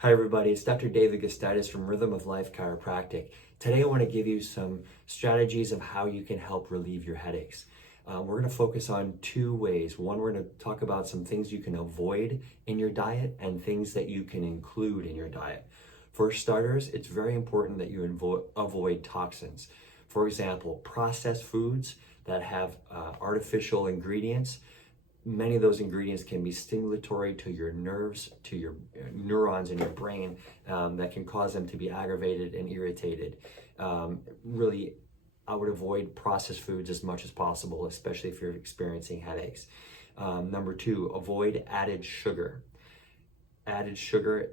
Hi everybody, it's Dr. David Gustitis from Rhythm of Life Chiropractic. Today I want to give you some strategies of how you can help relieve your headaches. We're going to focus on two ways. One, we're going to talk about some things you can avoid in your diet and things that you can include in your diet. For starters, it's very important that you avoid toxins. For example, processed foods that have artificial ingredients. Many of those ingredients can be stimulatory to your nerves, to your neurons in your brain, that can cause them to be aggravated and irritated. Really, I would avoid processed foods as much as possible, especially if you're experiencing headaches. Number two, avoid added sugar. Added sugar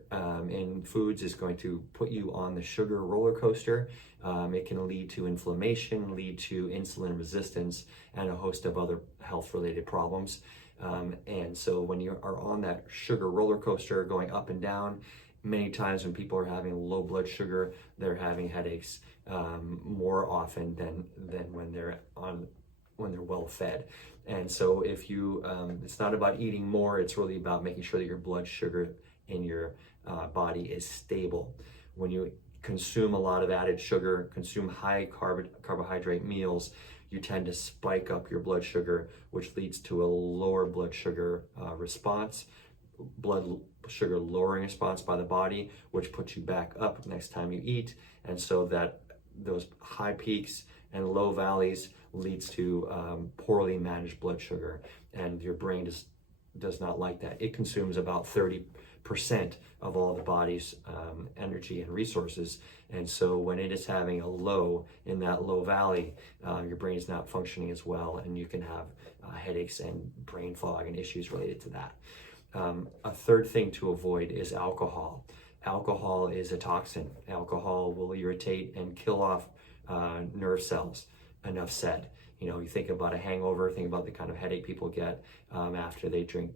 in foods is going to put you on the sugar roller coaster. It can lead to inflammation, lead to insulin resistance, and a host of other health-related problems. And so when you are on that sugar roller coaster going up and down, many times when people are having low blood sugar, they're having headaches more often than when they're well fed. And so if you, it's not about eating more, it's really about making sure that your blood sugar in your body is stable. When you consume a lot of added sugar, consume high carbohydrate meals, you tend to spike up your blood sugar, which leads to a lower blood sugar response, blood sugar lowering response by the body, which puts you back up next time you eat. And so that those high peaks and low valleys leads to poorly managed blood sugar, and your brain does not like that. It consumes about 30% of all the body's energy and resources, and so when it is having a low in that low valley, your brain is not functioning as well, and you can have headaches and brain fog and issues related to that. A third thing to avoid is alcohol. Alcohol is a toxin. Alcohol will irritate and kill off nerve cells. Enough said. You know, you think about a hangover, think about the kind of headache people get after they drink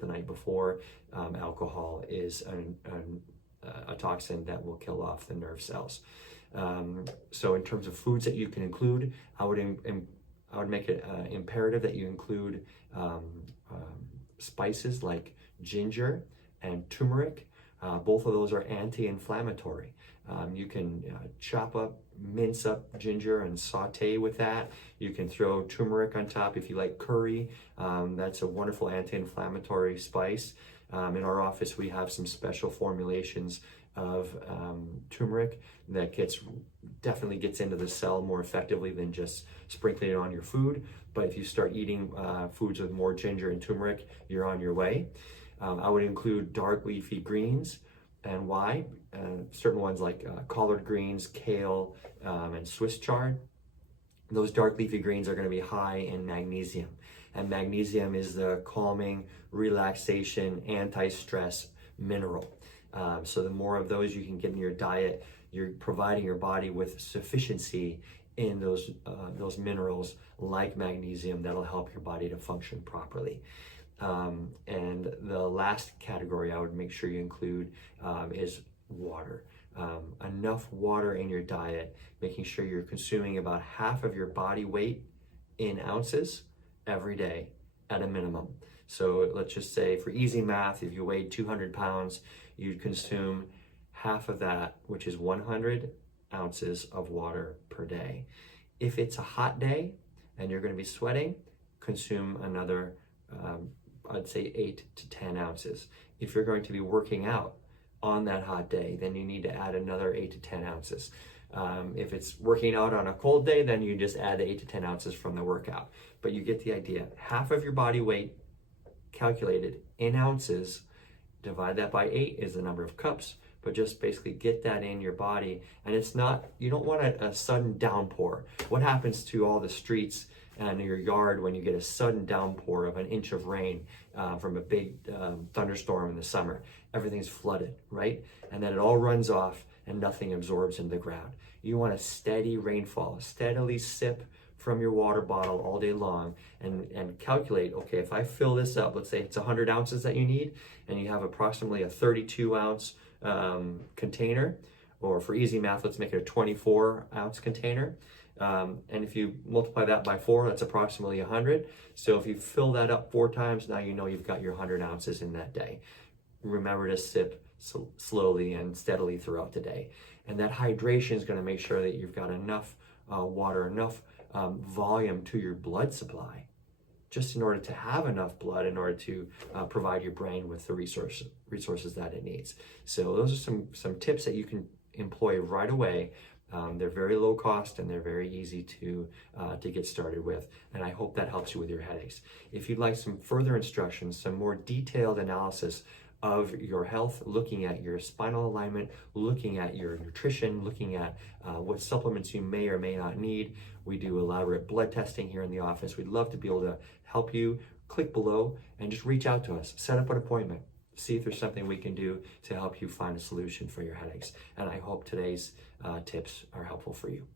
the night before. Alcohol is a toxin that will kill off the nerve cells. So in terms of foods that you can include, I would make it imperative that you include spices like ginger and turmeric. Both of those are anti-inflammatory. You can chop up, mince up ginger and saute with that. You can throw turmeric on top if you like curry. That's a wonderful anti-inflammatory spice. In our office, we have some special formulations of turmeric that definitely gets into the cell more effectively than just sprinkling it on your food. But if you start eating foods with more ginger and turmeric, you're on your way. I would include dark leafy greens. And why? Certain ones like collard greens, kale, and Swiss chard. Those dark leafy greens are going to be high in magnesium. And magnesium is the calming, relaxation, anti-stress mineral. So the more of those you can get in your diet, you're providing your body with sufficiency in those minerals like magnesium that'll help your body to function properly. And the last category I would make sure you include is water. Enough water in your diet, making sure you're consuming about half of your body weight in ounces every day at a minimum. So let's just say for easy math, if you weighed 200 pounds, you'd consume half of that, which is 100 ounces of water per day. If it's a hot day and you're going to be sweating, consume another I'd say 8 to 10 ounces. If you're going to be working out on that hot day, then you need to add another 8 to 10 ounces. If it's working out on a cold day, then you just add 8 to 10 ounces from the workout. But you get the idea. Half of your body weight calculated in ounces, divide that by 8 is the number of cups, but just basically get that in your body. And it's not, you don't want a sudden downpour. What happens to all the streets and your yard when you get a sudden downpour of an inch of rain from a big thunderstorm in the summer? Everything's flooded, right? And then it all runs off and nothing absorbs into the ground. You want a steady rainfall, steadily sip from your water bottle all day long and calculate, okay, if I fill this up, let's say it's 100 ounces that you need, and you have approximately a 32 ounce container, or for easy math, let's make it a 24 ounce container. And if you multiply that by 4, that's approximately 100. So if you fill that up 4 times, now you know you've got your 100 ounces in that day. Remember to sip slowly and steadily throughout the day. And that hydration is going to make sure that you've got enough water, enough volume to your blood supply, just in order to have enough blood in order to provide your brain with the resources that it needs. So those are some tips that you can employ right away. They're very low cost and they're very easy to get started with. And I hope that helps you with your headaches. If you'd like some further instructions, some more detailed analysis of your health, looking at your spinal alignment, looking at your nutrition, looking at what supplements you may or may not need, we do elaborate blood testing here in the office. We'd love to be able to help you. Click below and just reach out to us. Set up an appointment. See if there's something we can do to help you find a solution for your headaches. And I hope today's tips are helpful for you.